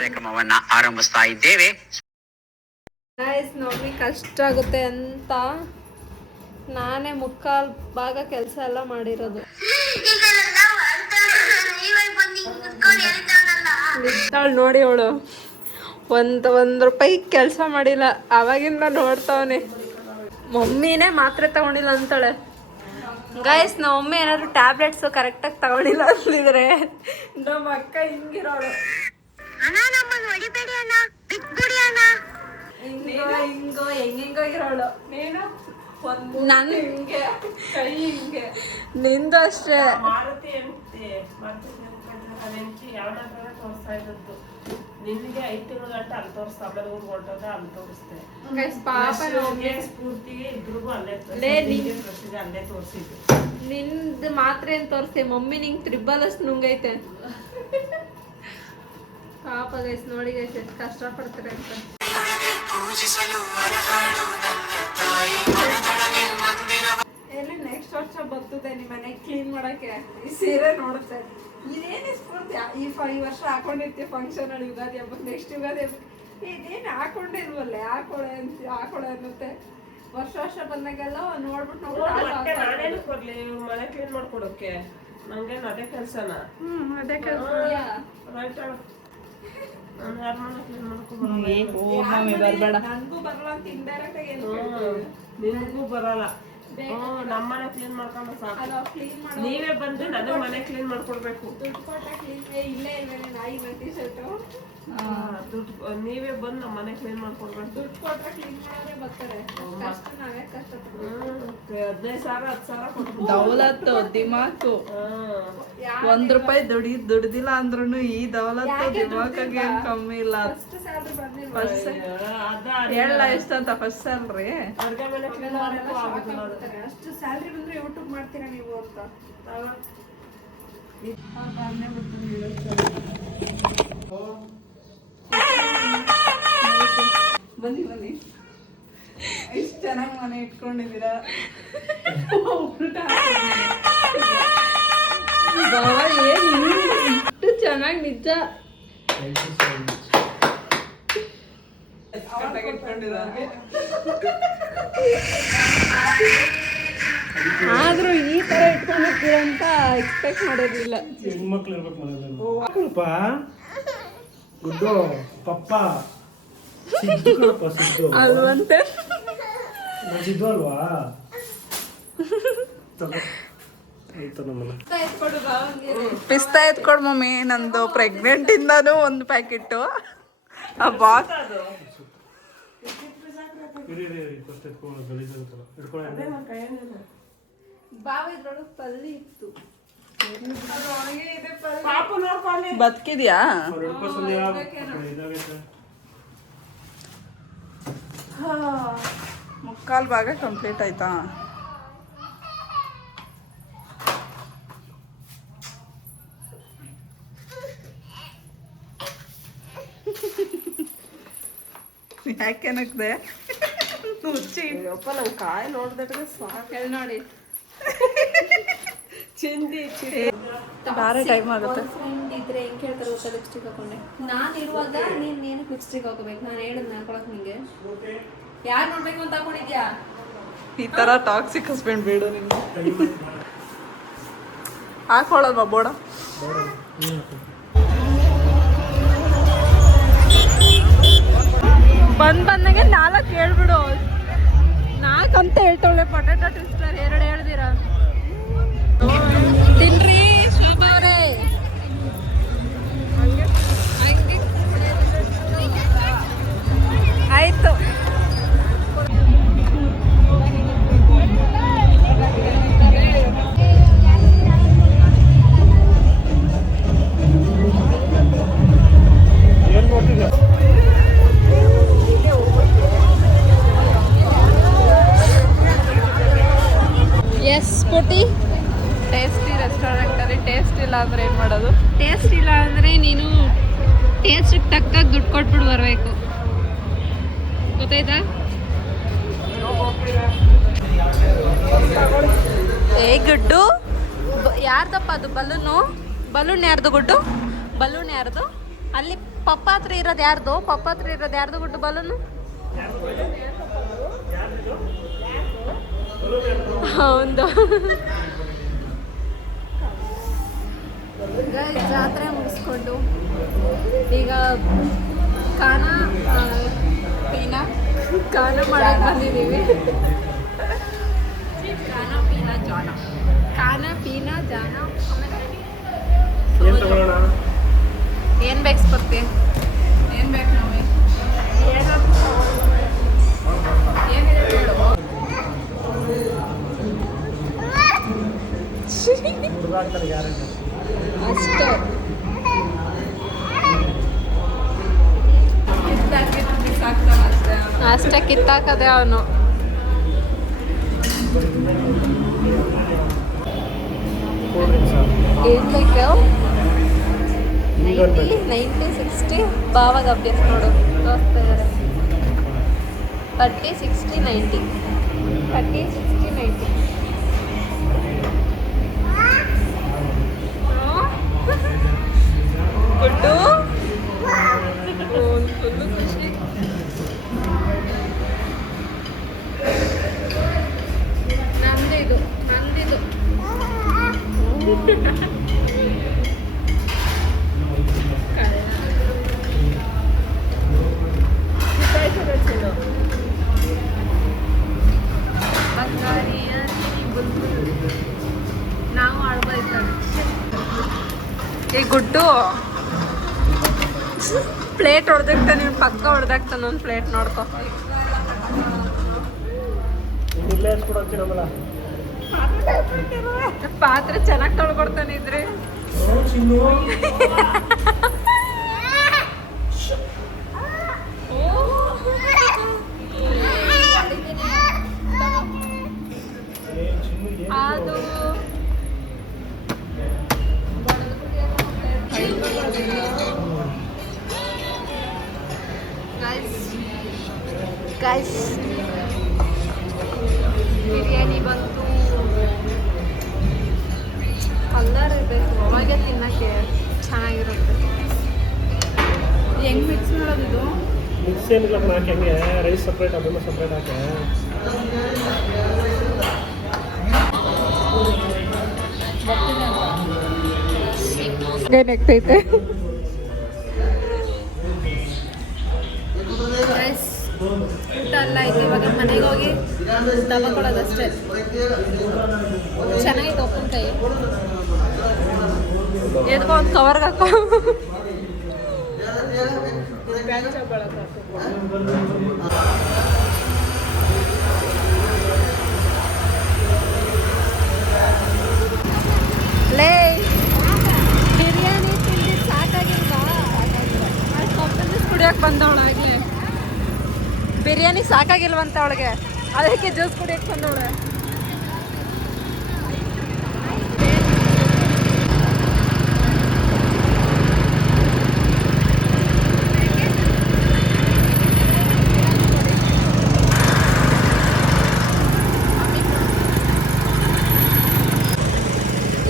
ಕಾರ್ಯಕ್ರಮವನ್ನ ಆರಂಭಿಸ್ತಾ ಇದ್ದೇವೆ. ನಮಗೆ ಕಷ್ಟ ಆಗುತ್ತೆ ಅಂತ ನಾನೇ ಮುಕ್ಕಾಲ್ ಭಾಗ ಕೆಲಸ ಎಲ್ಲ ಮಾಡಿರೋದು. ನೋಡಿ ಅವಳು ಒಂದು ರೂಪಾಯಿ ಕೆಲಸ ಮಾಡಿಲ್ಲ, ಅವಾಗಿಂದ ನೋಡ್ತಾವನೆ. ಮಮ್ಮಿನೇ ಮಾತ್ರೆ ತಗೊಂಡಿಲ್ಲ ಅಂತಾಳೆ. ಗೈಸ್, ನಮ್ಮ ಮಮ್ಮಿ ಏನಾದ್ರು ಟ್ಯಾಬ್ಲೆಟ್ಸ್ ಕರೆಕ್ಟಾಗಿ ತಗೊಂಡಿಲ್ಲ ಅಂತಿದ್ರೆ ನಮ್ಮ ಅಕ್ಕ ಹಿಂಗಿರೋಳು. ಹಿಂಗೋ ಹೆಂಗೋ ಇರೋಳು. ನೀನು ನನ್ನ ಹಿಂಗೆ ಕೈ ಹಿಂಗೆ. ನಿಂದು ಅಷ್ಟೇ. ನಿನ್ಗೆ 5 ತಿಂಗಳ ಗಂಟೆ ಅಲ್ಲಿ ತೋರಿಸ್ತಾ, ಆಮೇಲೆ ಊರಿಗೆ ಹೊರಟೋದ ಅಲ್ಲಿ ತೋರಿಸ್ತೆ. ಸ್ಫೂರ್ತಿಗೆ ಇಬ್ರಿಗೂ ಅಲ್ಲೇ ತೋರಿಸಿದ್ದು. ನಿಂದು ಮಾತ್ರೆ ಅಂತ ತೋರಿಸ್ತೆ, ಮಮ್ಮಿ ನಿಂಗೆ ತ್ರಿಬಲ್ ಅಷ್ಟು ನುಂಗೈತೆ. ಪಾಪ ಗೈಸ್, ನೋಡಿ ಗೈಸ್ ಎಷ್ಟು ಕಷ್ಟಪಡ್ತಾರೆ ಅಂತ. ಎಲ್ಲಿ ನೆಕ್ಸ್ಟ್ ವರ್ಷ ಬರ್ತದೆ ನಿಮ್ಮ ಮನೆ ಕ್ಲೀನ್ ಮಾಡಕ್ಕೆ ಈ ಸೀರೆ ನೋಡುತ್ತೆ. ಇದೇನು ಸ್ಫೂರ್ತಿ ಈ ವರ್ಷ ಹಾಕೊಂಡಿರ್ತೀವಿ ಫಂಕ್ಷನ್ ಅಲ್ಲಿ, ಯುಗಾದಿ ಹಬ್ಬಕ್ಕೆ, ನೆಕ್ಸ್ಟ್ ಯುಗಾದಿ ಹಬ್ಬಕ್ಕೆ ಇದೇನು ಹಾಕೊಂಡಿಲ್ವಲ್ಲೇ, ಹಾಕೊಳ್ಳೆ ಅನ್ನುತ್ತೆ. ವರ್ಷ ಬಂದಾಗೆಲ್ಲ ನೋಡ್ಬಿಟ್ಟು ಕೊಡ್ಲಿ ಮನೆ ಕ್ಲೀನ್ ಮಾಡ್ಕೊಡೋಕೆ. ನಂಗೇನು ಅದೇ ಕೆಲ್ಸನ? ಅದೇ ಕೆಲಸ. ನನ್ಗೂ ಬರಲ್ಲ ಅಂತ ಇಂಡೈರೆಕ್ಟ್ ಆಗಿ ನಿನ್ಗೂ ಬರಲ್ಲ. ನಮ್ಮನೆ ಕ್ಲೀನ್ ಮಾಡ್ಕೊಂಡು ಸಾಕು. ನೀವೇ ಬಂದು ನನಗೆ ಮನೆ ಕ್ಲೀನ್ ಮಾಡ್ಕೊಡ್ಬೇಕು. ನೀವೇ ಬಂದು ನಮ್ಮ ಮನೆ ಕ್ಲೀನ್ ಮಾಡ್ಕೊಡ್ಬೇಕು. ದುಡ್ಡು ಕೊಟ್ರೆ ಕ್ಲೀನ್ ಮಾಡೋರೇ ಬರ್ತಾರೆ. 15,000 10,000 ಕೊಟ್ಟು ದೌಲತ್ತು ದಿಮಾಕು. 1 ರೂಪಾಯಿ ದುಡ್ದಿಲ್ಲ ಅಂದ್ರೂ ಈ ದೌಲತ್ತು ದಿಮಾಕಾಗೆ ಏನ್ ಕಮ್ಮಿ ಇಲ್ಲ. ಹೇಳ ಎಷ್ಟಂತ ಫಸ್ಟ್ ಸ್ಯಾಲ್ರಿ. ಅಡ್ಗೆ ಮನೆ ಕ್ಲೀನ್ ಮಾಡಕ್ಕೂ ಆಗುದಿಲ್ಲ. ಅಷ್ಟು ಸ್ಯಾಲ್ರಿ ಬಂದ್ರೆ ಯೂಟ್ಯೂಬ್ ಮಾಡ್ತೀರಾ ನೀವು ಅಂತ. ಬನ್ನಿ ಎಷ್ಟು ಚೆನ್ನಾಗಿ ಮನೆ ಇಟ್ಕೊಂಡಿದ್ದೀರಾ. ಇಷ್ಟು ಚೆನ್ನಾಗಿ ನಿಜ. ಆದ್ರೂ ಈ ತರ ಇಟ್ಕೊಂಡಿರ್ತೀರ ಅಂತ ಎಕ್ಸ್ಪೆಕ್ಟ್ ಮಾಡೋದಿಲ್ಲ. ಹೆಣ್ಮಕ್ಳು ಇರ್ಬೇಕು ಮನೇಲಿ. ಗುಡ್ಡು ಪಪ್ಪ ಸಿದ್ದು ಕಣಪ್ಪ, ಸಿದ್ದು ಅಲ್ವಂತೆ. ಸಿದ್ದು ಅಲ್ವಾ? ಪಿಸ್ತಾ ಎತ್ಕೊಡ್ ಮಮ್ಮಿ. ನಂದು ಪ್ರೆಗ್ನೆಂಟ್ ಇಂದಾನು ಒಂದು ಪ್ಯಾಕೆಟ್ ಆ ಬಾಕ್ಸ್. ಬದುಕಿದ್ಯಾ? ಮುಕ್ಕಾಲ್ ಭಾಗ ಕಂಪ್ಲೀಟ್ ಆಯ್ತಾ? ಯಾಕೆ ನಗ್ದೆ? ಅಪ್ಪ ನಂಗೆ ಕಾಯಿ ನೋಡ್ಬಿಟ್ರೆ ಸಾಕು. ನೋಡಿ ಚಿಂದಿ ಬಾರೆ ಟೈಮ್ ಆಗುತ್ತೆ. ಫ್ರೆಂಡ್ ಇದ್ರೆ ಹೆಂಗ್ ಕೇಳ್ತಾರೆ ಗೊತ್ತಾ, ಲಿಪ್ಸ್ಟಿಕ್ ಹಾಕೊಂಡೆ. ನಾನು ಇರುವಾಗ ನೀನು ಏನಕ್ಕೆ ಲಿಪ್ಸ್ಟಿಕ್ ಹಾಕೋಬೇಕು? ನಾನು ಹೇಳಿದ್ನ ಹಾಕೊಳಕ್ ನಿಂಗೆ. ಯಾರು ನೋಡ್ಬೇಕು ಅಂತ ಹಾಕೊಂಡಿದ್ಯಾ? ಈ ತರ ಟಾಕ್ಸಿಕ್ ಹಸ್ಬೆಂಡ್ ಬೇಡ ನಿನ್ಗೆ. ಹಾಕೊಳ್ಳಲ್ವಾ ಬೋಡ? ಬಂದಂಗೆ 4 ಹೇಳ್ಬಿಡು. 4 ಅಂತ ಹೇಳ್ತಾಳೆ. Potato twister 2 ಹೇಳ್ದಿರ. ತಿನ್ರಿ ಶೋಭಾವ್ರೆ. ಆಯ್ತು. ಎಸ್ ಪುಟಿ. ಟೇಸ್ಟಿ ರೆಸ್ಟೋರೆಂಟಲ್ಲಿ ಟೇಸ್ಟ್ ಇಲ್ಲ ಅಂದರೆ ಏನು ಮಾಡೋದು? ಟೇಸ್ಟ್ ಇಲ್ಲ ಅಂದರೆ ನೀನು ಟೇಸ್ಟಿಗೆ ತಕ್ಕಾಗ ದುಡ್ಡು ಕೊಟ್ಬಿಟ್ಟು ಬರಬೇಕು, ಗೊತ್ತಾಯ್ತಾ? ಏ ಗುಡ್ಡು, ಯಾರ್ದಪ್ಪ ಅದು ಬಲೂನು? ಬಲೂನ್ ಯಾರ್ದು ಗುಡ್ಡು? ಬಲೂನ್ ಯಾರ್ದು? ಅಲ್ಲಿ ಪಪ್ಪ ಹತ್ರ ಇರೋದು ಯಾರ್ದು? ಪಪ್ಪ ಹತ್ರ ಇರೋದು ಯಾರ್ದು ಗುಡ್ಡು ಬಲೂನು? ಹೌದು. ಜಾತ್ರೆ ಮುಗಿಸ್ಕೊಂಡು ಈಗ ಕಾನ ಮಾಡಕ್ ಬಂದಿದ್ದೀವಿ. ಕಾನ ಪೀನಾ ಜಾನ ಏನ್ ಬೇಕು ಸ್ಪರ್ಧೆ? ಏನ್ ಬೇಕು ನಮಗೆ? ಅಷ್ಟೇ. ಅಷ್ಟೇ ಕಿತ್ತಾಕದೆ ಅವನು. ಏನ್ ಬೇಕು? 90, 60 ಬಾವಾಗ ಅಭ್ಯಾಸ ನೋಡು ತೋರಿಸ್ತಾ ಇದ್ದಾರೆ. 30, 60, 90. 30, 60, 90. ಗುಡ್ಡು ಫುಲ್ಲು ಖುಷಿ. ನಂದಿದು ನಾವು ಆಡ್ಬೋಯ್ತಾರೆ. ಈ ಗುಡ್ಡು ಪ್ಲೇಟ್ ಹೊಡೆದಾಗ್ತಾನೆ, ನೀವು ಪಕ್ಕ ಹೊಡೆದಾಗ್ತಾನೆ. ಒಂದು ಪ್ಲೇಟ್ ನೋಡ್ಕೊ. ಪಾತ್ರೆ ಚೆನ್ನಾಗಿ ತೊಳ್ಕೊಡ್ತಾನೆ ಇದ್ರಿ. ಅದು ಗೈಸ್ ಬಿರಿಯಾನಿ ಬಂತು. ಕಲ್ಲರ್ ಇರಬೇಕು ಅವಾಗೆ ತಿನ್ನಕ್ಕೆ ಚೆನ್ನಾಗಿರುತ್ತೆ. ಹೆಂಗ್ ಮಿಕ್ಸ್ ಮಾಡೋದು ಇದು? ಮಿಕ್ಸ್ ಏನಿಲ್ಲ ಹಾಕಿ ಹಂಗೆ ರೈಸ್ ಸಪ್ರೇಟ್ ಅದನ್ನು ಸಪ್ರೇಟ್ ಹಾಕಿ ಏನಾಗ್ತೈತೆ? ಊಟ ಎಲ್ಲ ಆಯ್ತು. ಇವಾಗ ಮನೆಗೆ ಹೋಗಿ ತಗೊಳ್ಳೋದಷ್ಟೇ. ಚೆನ್ನಾಗಿತ್ತು ಉಪ್ಪಿನಕಾಯಿ. ಎದ್ಕೊ ಒಂದು ಕವರ್ಗೆ ಹಾಕೋ. ಲೇ ಬಿರಿಯಾನಿ ತಿಂದು ಸಾಕಾಗಿಲ್ವಾ? ಜ್ಯೂಸ್ ಕುಡಿಯೋಕೆ ಬಂದವಳಾಗಲೇ. ಬಿರಿಯಾನಿ ಸಾಕಾಗಿಲ್ವಂತ ಅವಳಿಗೆ, ಅದಕ್ಕೆ ಜ್ಯೂಸ್ ಕುಡಿಯೋಕೆ ಬಂದವಳೆ.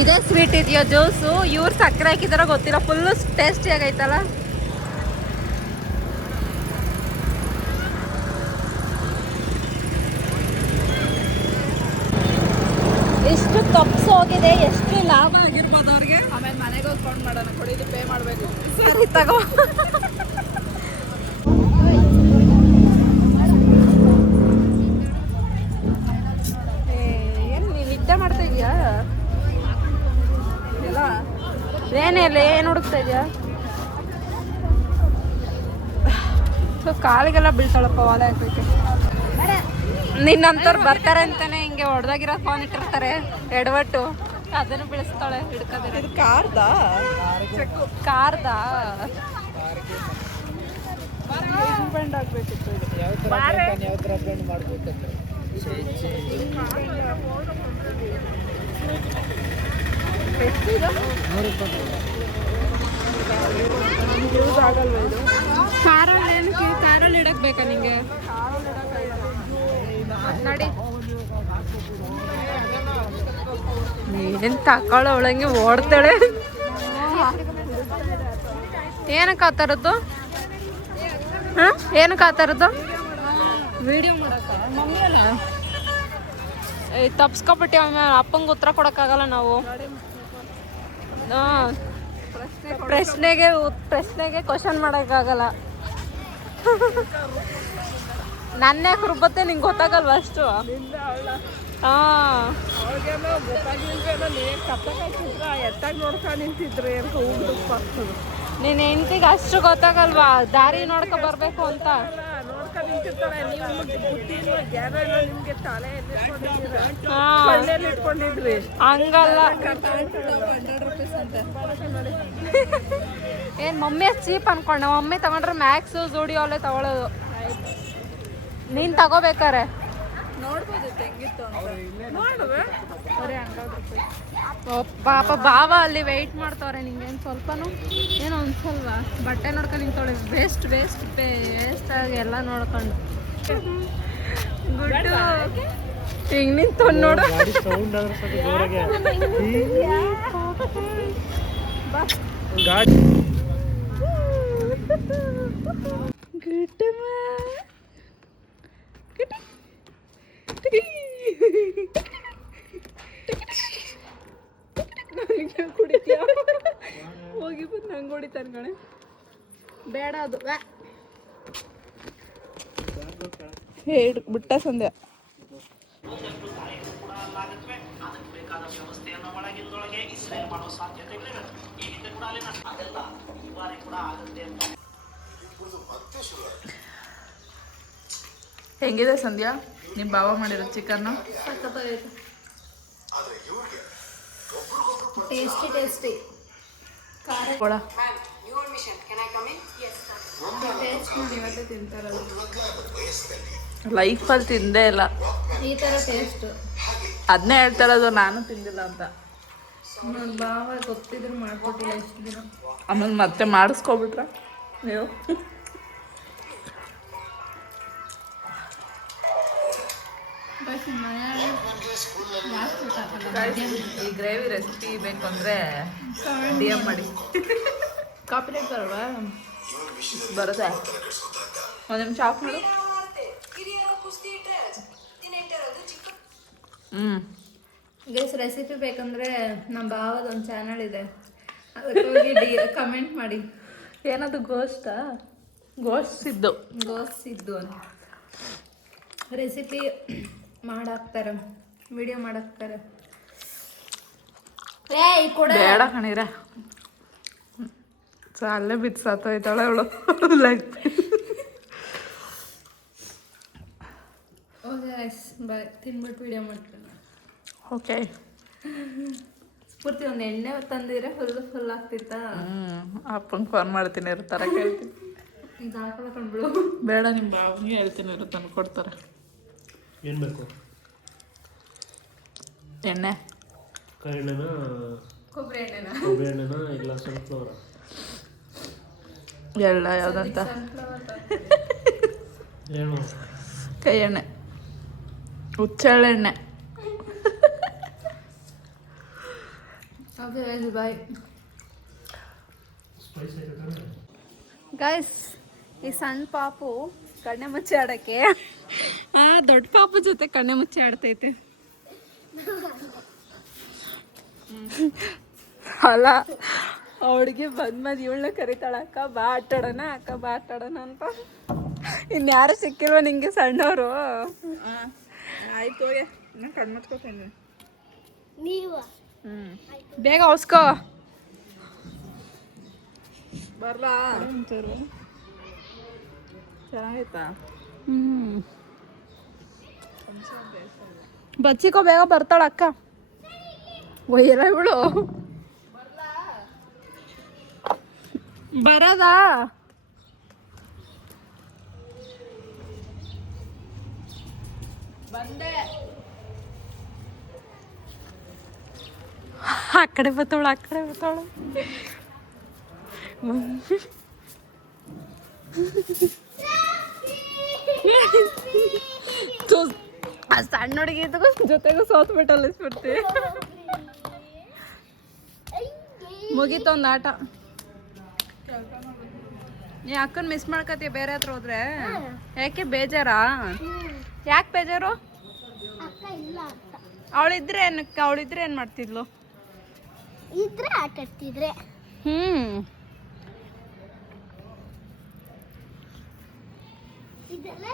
ಇದೇ ಸ್ವೀಟ್ ಇದೆಯೋ ಜ್ಯೂಸು? ಇವ್ರು ಸಕ್ಕರೆ ಹಾಕಿದಾರೋ ಗೊತ್ತಿಲ್ಲ, ಫುಲ್ಲು ಟೇಸ್ಟಿ ಆಗೈತಲ್ಲ. ಎಷ್ಟು ಕಪ್ಸ್ ಹೋಗಿದೆ, ಎಷ್ಟು ಲಾಭ ಆಗಿರ್ಬೋದು ಅವ್ರಿಗೆ. ಆಮೇಲೆ ಮನೆಗೆ ಹೋಗಿ ಫೋನ್ ಮಾಡೋಣ, ಕೊಡಿದು ಪೇ ಮಾಡಬೇಕು. ಸರಿ ತಗೋ. ಏನು ನೀನು ನಿದ್ದೆ ಮಾಡ್ತಾ ಇದೀಯಾ? ಏನಿಲ್ಲ, ಏನು ಹುಡುಕ್ತಾ ಇದೆಯಾ? ಕಾಲಿಗೆಲ್ಲ ಬೀಳ್ತಾಳಪ್ಪ, ವಾಲ ಹಾಕಕ್ಕೆ. ನಿನ್ನಂತವ್ರು ಬರ್ತಾರೆ ಅಂತಾನೆ ಹಿಂಗೆ ಹೊಡೆದಾಗಿರೋ ಫೋನ್ ಇಟ್ಟಿರ್ತಾರೆ ಎಡವಟ್ಟು, ಅದನ್ನು ಬೀಳಿಸ್ತಾಳೆ ಹಿಡ್ಕೋದ್ರೆ. ಇದು ಕಾರ್ದಾ? ಕಾರ್ದಾ? ಬ್ಯಾಂಡ್ ಆಗಬೇಕಿತ್ತು. ಯೂಸ್ ಆಗಲ್ವ ಇದು? ಕಾರಲ್ಲಿ ಏನಕ್ಕೆ? ಕಾರಲ್ಲಿ ಇಡಕ್ ಬೇಕಾ ನಿಂಗೆ? ನೋಡಿ ಏನ್ ತಕೊಳ್ಳೋ ಅವಳಂಗೆ ಓಡ್ತಾಳೆ. ಏನಕ್ಕೆ ಆ ಥರದ್ದು ಹಾಂ ಏನಕ್ಕೆ ಆ ಥರದ್ದು ವಿಡಿಯೋ ಮಾಡಕ್ಕ ತಪ್ಸ್ಕೊಬಿಟ್ಟು ಆಮೇಲೆ ಅಪ್ಪಂಗೆ ಉತ್ತರ ಕೊಡೋಕ್ಕಾಗಲ್ಲ ನಾವು ಹಾಂ ಪ್ರಶ್ನೆಗೆ ಕ್ವಶನ್ ಮಾಡೋಕ್ಕಾಗಲ್ಲ ನನ್ನೇ ರುಬ್ಬತ್ತೆ ನಿಂಗೆ ಗೊತ್ತಾಗಲ್ವ ಅಷ್ಟು ಹಾಂ ಎತ್ತಾಗಿ ನೋಡ್ಕೊಂಡು ನಿಂತಿದ್ರೆ ಏನಕ್ಕೆ ಹೋಗ್ದಪ್ಪ ಆಗ್ತದೆ. ನಿನ್ನ ಹೆಂಡತಿಗೆ ಅಷ್ಟು ಗೊತ್ತಾಗಲ್ವಾ ದಾರಿ ನೋಡ್ಕೊ ಬರ್ಬೇಕು ಅಂತ ನೋಡ್ಕೊಂಡು ನಿಂತಿರ್ತಾರೆ. ನೀವು ಬುದ್ಧಿ ಇಲ್ವಾ, ಜ್ಞಾನ ಇಲ್ಲ ನಿಮ್ಗೆ, ತಲೆ ಎಲ್ಲಿಟ್ಕೊಂಡಿದ್ದೀರಾ, ಹಾಂ ಕಣ್ಣಲ್ಲಿ ಇಟ್ಕೊಂಡಿದ್ರಿ. ಹಂಗಲ್ಲ ಏನು ಮಮ್ಮಿ ಚೀಪ್ ಅನ್ಕೊಂಡೆ. ಮಮ್ಮಿ ತಗೊಂಡ್ರೆ ಮ್ಯಾಕ್ಸು ಜೂಡಿಯೋಲೆ ತಗೊಳ್ಳೋದು. ನೀನು ತಗೋಬೇಕಾರೆ ನೋಡ್ಬೋದು ಹೆಂಗಿತ್ತು ಪಾಪ ಬಾವ ಅಲ್ಲಿ ವೆಯ್ಟ್ ಮಾಡ್ತವ್ರೆ. ನಿಂಗೇನು ಸ್ವಲ್ಪನೂ ಏನು ಅನ್ಸಲ್ವಾ? ಬಟ್ಟೆ ನೋಡ್ಕೊಂಡು ನಿಂತವಳೆ ವೇಸ್ಟ್ ಆಗಿ ಎಲ್ಲ ನೋಡ್ಕೊಂಡು ಗುಡ್ಡು ಹಿಂಗೆ ನಿಂತು ನೋಡು. ಸೌಂಡ್ ಆದ್ರೆ ಸಾಕು ಜೋರಾಗೆ. ಗಾಡಿ ಕುಡಿತೀಯ ಹೋಗಿ ಬಂದು ನಂಗೆ ಹೊಡಿತಾನೆ ಕಣೆ. ಬೇಡ ಅದು ಹೇಳಿ ಬಿಟ್ಟ ಸಂಧ್ಯಾ. ಹೆಂಗಿದೆ ಸಂಧ್ಯಾ ನಿಮ್ಮ ಬಾವ ಮಾಡಿರೋ ಚಿಕನ್ನು? ಟೇಸ್ಟಿ ಕೊಡ ಲೈಫಲ್ಲಿ ತಿಂದೇ ಇಲ್ಲ ಈ ಥರ ಟೇಸ್ಟ್ ಅದನ್ನೇ ಹೇಳ್ತಾ ಇರೋದು, ನಾನು ತಿಂದಿಲ್ಲ ಅಂತ. ನನ್ನ ಬಾವ ಗೊತ್ತಿದ್ರು ಮಾಡ್ಕೊಟ್ಟಿಲ್ಲ ಎಷ್ಟು ದಿನ. ಆಮೇಲೆ ಮತ್ತೆ ಮಾಡಿಸ್ಕೊಬಿಟ್ರ ನೀವು? ಈ ಗ್ರೇವಿ ರೆಸಿಪಿ ಬೇಕು ಅಂದರೆ DM ಮಾಡಿ. ಕಾಪಿರೇಟ್ ಬರಲ್ವಾ? ಬರುತ್ತೆ. ಒಂದು ನಿಮಿಷ ಆಫ್ ಮಾಡು. ಗೈಸ್ ರೆಸಿಪಿ ಬೇಕಂದರೆ ನಮ್ಮ ಬಾವದ ಒಂದು ಚಾನಲ್ ಇದೆ, ಅದಕ್ಕೆ ಹೋಗಿ ಕಮೆಂಟ್ ಮಾಡಿ. ಏನದು ಗೋಸ್ಟಾ? ಗೋಸ್ಟಿದ್ದು ಅಂತ ರೆಸಿಪಿ ಮಾಡಾಕ್ತಾರೆ, ವಿಡಿಯೋ ಮಾಡಾಕ್ತಾರೆ. ಬೇಡ ಕಣೀರ, ಅಲ್ಲೇ ಬಿತ್ಸಾತೋಯ್ತಾಳೆ ಅವಳು. ಲೈಕ್ ಬಾಯ್, ತಿನ್ಬಿಟ್ಟು ವಿಡಿಯೋ ಮಾಡ್ತೀನಿ. ಓಕೆ, ಪೂರ್ತಿ ಒಂದು ಎಣ್ಣೆ ತಂದಿದ್ರೆ ಫುಲ್ ಆಗ್ತಿತ್ತಾ? ಅಪ್ಪಂಗೆ ಫೋನ್ ಮಾಡ್ತೀನಿ ಇರ್ತಾರೆ, ಕೇಳ್ತೀನಿ. ಇದು ಹಾಕೊಂಡ್ಬಿಡು. ಬೇಡ, ನಿಮ್ಮ ಬಾವಿಗೆ ಹೇಳ್ತೀನಿ ಇರು, ತಂದು ಕೊಡ್ತಾರೆ. ಏನು ಬೇಕು? ಎಣ್ಣೆ, ಕರೆಣ್ಣೆನ, ಕೊಬ್ಬರಿ ಎಣ್ಣೆನಾ, ಕೊಬ್ಬರಿ ಎಣ್ಣೆನ, ಇಲ್ಲ ಸನ್ಫ್ಲವರ್? ಎಳ್ಳ ಯಾವುದಂತ? ಏನು? ಕೈ ಎಣ್ಣೆ, ಹುಚ್ಚೆಳ್ಳೆಣ್ಣೆ. Okay bye. ಸ್ಪೈಸ್ ಐತೆ ತಾನೆ? ಗೈಸ್, ಈ ಸಣ್ಣ ಪಾಪು ಕಣ್ಣೆ ಮುಚ್ಚಿ ಆಡೋಕ್ಕೆ ಆ ದೊಡ್ಡ ಪಾಪು ಜೊತೆ ಕಣ್ಣೆ ಮುಚ್ಚಿ ಆಡ್ತೈತೆ. ಅಲ್ಲ, ಅವಳಿಗೆ ಬಂದ್ಮದ್ ಇವಳನ್ನ ಕರಿತಾಳ, ಅಕ್ಕ ಬಾ ಆಟಾಡೋಣ, ಅಕ್ಕ ಬಾ ಆಟಾಡೋಣ ಅಂತ. ಇನ್ಯಾರು ಸಿಕ್ಕಿಲ್ವ ನಿಂಗೆ ಸಣ್ಣವರು? ಆಯ್ತು, ನಾನು ಕಣ್ಮತ್ಕೋತೇನೆ. ಬೇಗ ಹೊಸ್ಕೋ ಬರ್ಲಾ ಒಂಚೂರು. ಚೆನ್ನಾಗೈತಾ? ಬಚ್ಚಿಕೋ, ಬೇಗ ಬರ್ತಾಳ ಅಕ್ಕ. ಒಯ್ಯಲ್ಲ ಇವಳು ಬರದಾ? ಬಂದೆ. ಆ ಕಡೆ ಬರ್ತಾವಳು, ಆ ಕಡೆ ಬರ್ತಾವಳು. ಆ ಸಣ್ಣ ಹುಡುಗಿ ಜೊತೆಗೂ ಸೋತ್ಬಿಟ್ಟಲ್ಲ ಸ್ಫೂರ್ತಿ. ಮುಗೀತೊಂದು ಆಟ. ನೀ ಅಕ್ಕನ ಮಿಸ್ ಮಾಡ್ಕತಿ ಬೇರೆ ಹತ್ರ ಹೋದ್ರೆ ಯಾಕೆ ಬೇಜಾರಾ? ಯಾಕೆ ಬೇಜಾರು? ಅವಳಿದ್ರೆ ಏನ್ ಮಾಡ್ತಿದ್ಲು? ಇದ್ರೆ ಆಟ ಆಡ್ತಿದ್ರೆ. ಇದೆಲ್ಲ